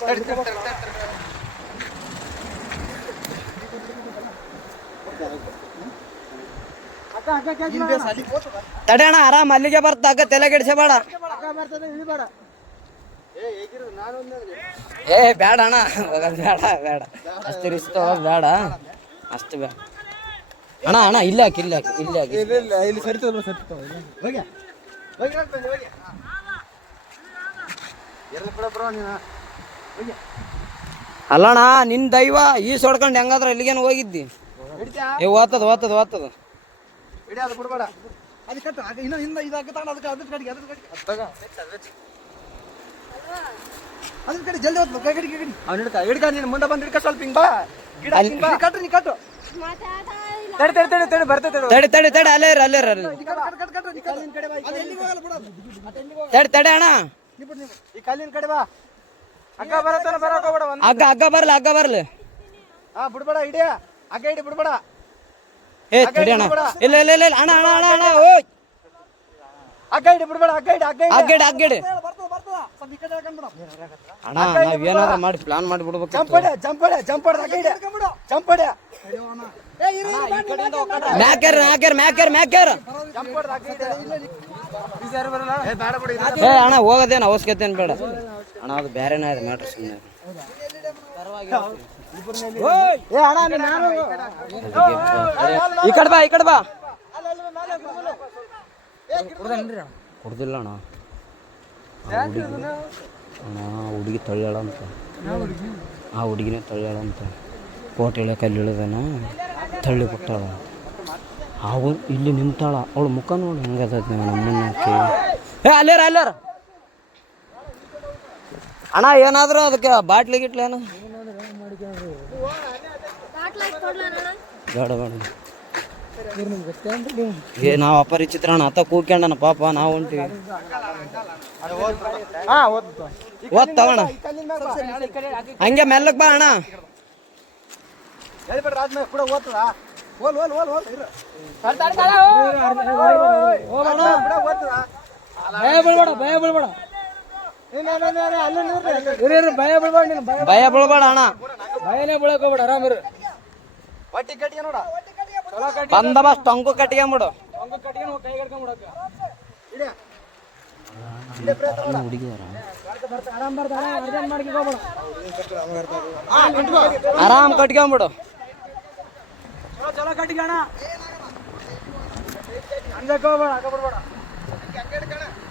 ರಾಜ first ಸರಿ ಈ ಕಡೆ ಬಾಮ ನೀನು ಈ ಕಡೆ ಬಾ ಹೋಗಿ ತಡಿ, ತಡಿ, ತಡಿ, ತಡಿ, ತಡಿ. ಇನ್ ಬೇಸ್ ಅಲ್ಲಿಗೆ ಹೋಗ್ತದ? ತಡೆ ಅಣ್ಣ ಆರಾಮ್ ಅಲ್ಲಿಗೆ ಬರ್ತ ಅಕ್ಕ ತಲೆ ಕೆಡಿಸಬೇಡ ಏ ಬೇಡ ಅಣ್ಣ ಬೇಡ ಬೇಡ ಅಷ್ಟು ರಿಸ್ಕ್ ಬೇಡ ಅಷ್ಟು ಬೇಡ ಅಣ್ಣ ಅಣ್ಣ ಇಲ್ಲ ಹಾಕಿ ಇಲ್ಲ ಹಾಕಿ ಇಲ್ಲ ಹಾಕಿ. ಸರಿ ಸರಿ ಎರಡು ಕೂಡ ಬರೋ ನೀನು ಹೋಗಿ. ಅಲ್ಲಣ್ಣ ನಿನ್ ದೈವ ಈ ಸೊಡ್ಕೊಂಡು ಹೆಂಗಾದ್ರ ಎಲ್ಲಿಗೇನು ಹೋಗಿದ್ದಿ? ಏ ಓದ್ತದ ಓದ್ತದ ಓದ್ತದ ಹಿಡಿ ಅದು ಬಿಡ್ಬೇಡ ಅದು ಕಟ್ಟು ಆಗ ಇನ್ನು ಹಿಂದೆ ಇದಾಕ ತಗೊಂಡು ಅದಕ್ಕೆ ಅದ್ರ ಕಡೆ ಜಲ್ದಿ ಅವ್ನು ಹಿಡ್ಕ ಹಿಡ್ಕ ನೀನು ಮುಂದೆ ಬಂದು ಹಿಡ್ಕ ಸ್ವಲ್ಪ ಹಿಂಗ್ ಬಾ. ಗಿಡ ಅಲ್ಲಿ- ಹಿಂಗ್ ಬಾ. ನೀ ನೀ ಕಟ್ಟು. ತಡಿ ತಡಿ ತಡಿ ತಡಿ ಬರ್ತೈತೆ ತಡಿ. ತಡಿ ತಡಿ ತಡಿ ಅಲ್ಲೇ ಇರು, ಅಲ್ಲೇ ಇರು, ತಡಿ ತಡಿ ಅಣ್ಣ. ಈ ಕಲ್ಲಿನ ಕಡೆ ಬಾ. ಅಕ್ಕ ಬರತನ ಬರಕ ಹೋಗ್ಬೇಡ ಒಂದ್ ಅಕ್ಕ ಹಗ್ಗ ಬರ್ಲಿ ಅಗ್ಗ ಬರ್ಲಿ. ಹಾ ಬಿಡ್ಬೇಡ ಇಡಿ ಅಕ್ಕ ಇಡಿ ಬಿಡ್ಬೇಡ. ಏ ತಡಿ ಅಣ್ಣ ಇಲ್ಲ ಇಲ್ಲ ಇಲ್ಲ ಇಲ್ಲ, ಅಣ್ಣ ಅಣ್ಣ ಅಣ್ಣ ಅಣ್ಣ ಓಯ್. ಅಕ್ಕ ಇಡಿ ಬಿಡಬೇಡ ಅಕ್ಕ ಇಡಿ ಅಕ್ಕ ಇಡಿ ಬರ್ತದ ಸ್ವಲ್ಪ ಈ ಕಡೆ ಅಣ್ಣ ನಾವ್ ಏನಾರ ಮಾಡಿ ಪ್ಲಾನ್ ಮಾಡಿ ಬಿಡಬೇಕು ಜಂಪ್ ಹೊಡೆ ಜಂಪ್ ಹೊಡೆ ಜಂಪ್ ಹೊಡೆ. ಅಕ್ಕ ಇಡಿ ಜಂಪ್ ಹೊಡೆ. ಇಲ್ಲ. ಬೀಜ ಯಾರು ಬರಲ್ಲ. ಏ ಬೇಡ ಬಿಡು ಏ ಅಣ್ಣ ಹೋಗೋದೇನು ಅವಶ್ಯಕತೆ ಏನು ಬೇಡ. ಅಣ್ಣ ಅದು ಬೇರೆನೇ ಇದೆ ಮ್ಯಾಟ್ರ್ ಸುಮ್ಮನೆ ಏ ಅಣ್ಣ ನೀನು ನಾನು ಈ ಕಡೆ ಬಾ ಈ ಕಡೆ ಬಾ. ಕುಡ್ದಿಲ್ಲ ಅಣ್ಣ. ಅಣ್ಣ ಆ ಹುಡುಗಿ ತಳ್ಳ್ಯಾಳ ಅಂತ. ಆ ಹುಡುಗಿನೇ ತಳ್ಳ್ಯಾಳ ಅಂತ. ಕೋಟ್ ಇಳಿಯಕ್ಕೆ ಅಲ್ಲಿ ಇಳಿದನ ತಳ್ಳಿ ಕೊಟ್ಟಾಳ ಅವು ಇಲ್ಲಿ ನಿಂತಾಳ. ಅವಳು ಮುಖ ನೋಡಿ ಹೆಂಗದ ನಮ್ಮನ್ನ ಹಾಕಿ. ಏ ಅಲ್ಲೇರ ಅಲ್ಲೇರ. ಅಣ್ಣ, ಏನಾದ್ರೂ ಅದಕ್ಕೆ ಬಾಟ್ಲಿ ಗಿಟ್ಲಿ ಏನು? ಏ, ನಾವು ಅಪರಿಚಿತ್ರ ಅಣ್ಣ, ಅತ್ತ ಕೂಕ್ಯಂಡನ ಪಾಪ, ನಾವು ಹೊಂಟಿವಿ ಓದ್ ತಗೋಣ ಹಂಗೆ ಮೆಲ್ಲಕ್ ಬಾ ಅಣ್ಣ. ಭಯ ಬೀಳ್ಬೇಡ ಭಯ ಬೀಳ್ಬೇಡ ನೀನು ಅಲ್ಲೇ ನಿಂದ್ರಿ, ಅಲ್ಲೇ. ಭಯ ಬೀಳ್ಬೇಡ ನೀನು ಭಯ ಭಯ ಬೀಳ್ಬೇಡ ಅಣ್ಣ. ಭಯನೇ ಬೀಳಕ್ ಹೋಗ್ಬೇಡ ಆರಾಮಿರು ಹೊಟ್ಟಿ ಕಟ್ಟಿಗೆ ನೋಡ. ಚಲೋ ಕಟ್ಟಿ ಬಂದ ಬಸ್ ಟೊಂಕು ಕಟ್ಟಿಗೆ ಕೈ ಕಟ್ಕೊಂಡ್ಬಿಡಕ್ಕ ಆರಾಮ್ ಕಟ್ಕೊಂಬಿಡು ಚಲೋ ಚಲೋ ಕಟ್ಟಿಗೆ ಅಣ್ಣ. ಹಂಗಕ್ಕೆ ಹೋಗ್ಬೇಡ ಹಂಗ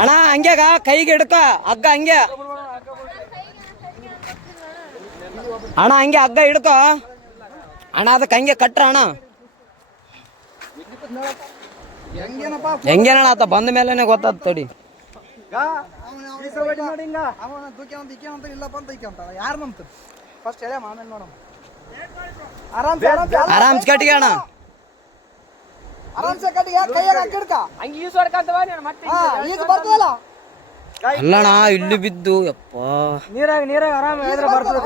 ಅಣ್ಣ ಹಂಗ್ಯಾಗ ಕೈಗೆ ಹಿಡ್ಕ ಹಗ್ಗ ಹಂಗೆ. ಅಣ್ಣ ಹಂಗೆ ಹಗ್ಗ ಹಿಡ್ಕ. ಅಣ್ಣ ಅದಕ್ಕೆ ಹಂಗೆ ಕಟ್ರ ಅಣ್ಣ. ಹೆಂಗೇನಪ್ಪ ಹೆಂಗೇನಣ್ಣ ಆತ ಬಂದ ಮೇಲೆನೆ ಗೊತ್ತಾದ ತಡಿ. ಆರಾಮ್ ಕಟ್ಟಿಗೆ ಅಣ್ಣ. ಆರಾಮ್ಸೆ ಕಟ್ಟಿಗೆ ಕೈಯಾಗ ಹಾಕಿಡ್ಕ ಹಂಗೆ ಈಸ್ ಹೊಡ್ಕಂತವ ನೀನು ಮತ್ತೆ ಹಾ ಈಗ ಬರ್ತದಲ್ಲ? ಅಲ್ಲಣ್ಣ ಇಲ್ಲಿ ಬಿದ್ದು ಯಪ್ಪ. ನೀರಾಗ ನೀರಾಗ ಆರಾಮ ಹೇಳಿದ್ರೆ ಬರ್ತದೆ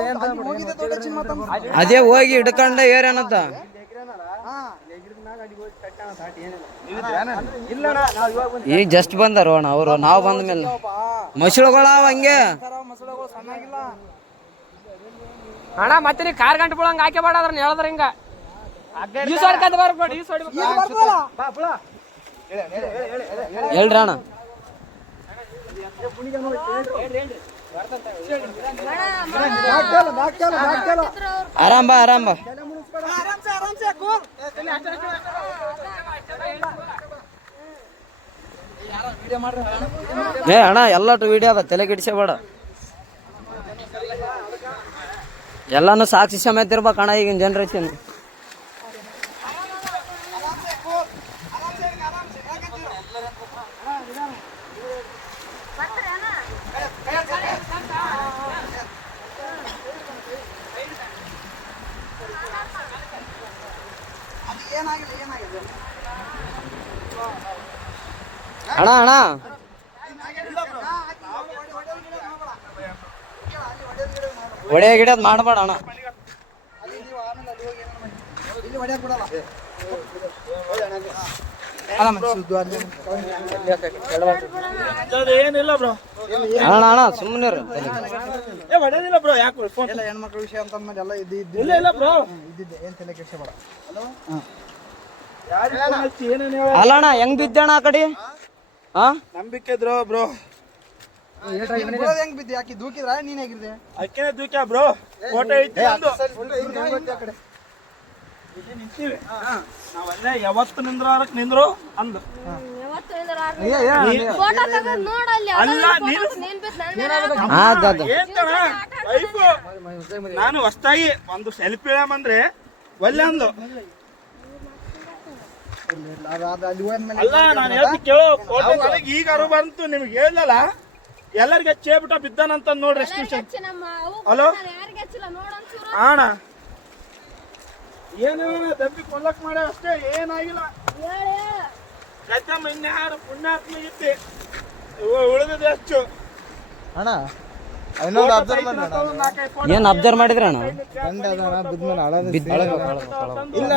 ದೊಡ್ಡ ಚಿನ್ನ ಅದೇ ಹೋಗಿ ಹಿಡ್ಕೊಂಡ ಏರೇನತ್ತ ಈ ಜಸ್ಟ್ ಬಂದಾರ ಅಣ್ಣ ಅವರು ನಾವು ಬಂದ ಮೇಲೆ. ಮಸಳುಗಳಾವ ಹಂಗೆ. ಮಸಳೆಗಳು ಸಣ್ಣಾಗಿಲ್ಲ. ಅಣ್ಣ ಮತ್ತೆ ನೀ ಕಾರ್ ಗಂಟೆ ಬೀಳಂಗ ಹಾಕಿ ಬೇಡ ಅದ್ರ ಹೇಳಿದ್ರ ಹಿಂಗ. ಬಾ ಬುಳ ಹೇಳ್ರಿ ಅಣ್ಣ ಆರಾಮ ಬಾ ಆರಾಮ್ ಏ ಅಣ್ಣ ಎಲ್ಲಟು ವಿಡಿಯೋ ಅದ ತಲೆ ಕೆಡಿಸಬೇಡ ಎಲ್ಲಾನು ಸಾಕ್ಷಿ ಸಮೇತ ಇರ್ಬೇಕು ಅಣ್ಣ ಈಗಿನ ಜನ್ರೇಷನ್ ಅಣ್ಣ ಅಣ್ಣ. ಒಡೆಯ ಗಿಡದ್ ಮಾಡಬೇಡ ಅಣ್ಣ. ಏನಿಲ್ಲ ಬ್ರೋ. ಅಣ್ಣ ಅಣ್ಣ ಸುಮ್ಮನೆ ಏ ಹೊಡೆದಿಲ್ಲ ಬ್ರೋ ಯಾಕೆ ಫೋನ್ ಎಲ್ಲ ಹೆಣ್ಮಕ್ಳ ವಿಷಯ ಅಂತ ಅಂದ್ಮೇಲೆ ಎಲ್ಲ ಇದ್ದು ಇದ್ದು ಇಲ್ಲ ಇಲ್ಲ ಬ್ರೋ. ಇದ್ದಿದ್ದೆ. ಏನ್ ತಲೆ ಕೆಡಿಸಬೇಡ ಹಲೋ ಹಚ್ಚಿ ಏನೇನು ಹೇಳ ಅಲ್ಲ ಅಣ್ಣ ಹೆಂಗ್ ಬಿದ್ದಣ್ಣ ಆ ಕಡೆ? ಹಾ ನಂಬಿಕೆ ಇದ್ರು ಬ್ರೋ? ಹೆಂಗ್ ಬಿದ್ದಿ? ದೂಕಿದ್ರ? ನೀನ್ ಹೇಗಿದ್ದೆ? ಅಕ್ಕೇನೆ ದೂಕ್ಯ ಬ್ರೋ? ಫೋಟೋ ಐತಿ ನಾವಲ್ಲೇ ಯಾವತ್ತು ನಿಂದ್ರಾರಕ್ ನಿಂದ್ರು ಅಂದು. ಫೋಟೋ ತೆಗೆದು ನೋಡಲ್ಲಿ ಅಲ್ಲ ನೀನು ಹೊಸ್ತಾಗಿ ಒಂದು ಸೆಲ್ಫಿ ಅಂದ್ರೆ ಒಳ್ಳೆ ಅದು. ಅಲ್ಲಿ ನಾನು ನನಗೆ ಈಗ ಅರು ಬಂತು ನಿಮ್ಗೆ ಹೇಳಲ್ಲ ಎಲ್ಲರಿಗೆ ಚೇಬಿಟ ಬಿದ್ದಾನಂತ ನೋಡ್ರಿ ಎಷ್ಟು ಹಲೋ? ಅಣ್ಣ ಏನು ದಬ್ಬಿ ಕೊಲ್ಲಕ್ ಮಾಡ ಅಷ್ಟೇ ಏನಾಗಿಲ್ಲ. ಹೇಳಿ. ರೈತಮ್ಮ ಇನ್ಯಾರು ಪುಣ್ಯಾತ್ಮಗಿತ್ತಿ ಉಳಿದಿದೆ ಅಷ್ಟು. ಅಣ್ಣ ನಾಲ್ಕೈದು photo ಏನ್ ಅಬ್ಸರ್ವ್ ಮಾಡಿದ್ರೆ ಅಣ್ಣ? ಇಲ್ಲ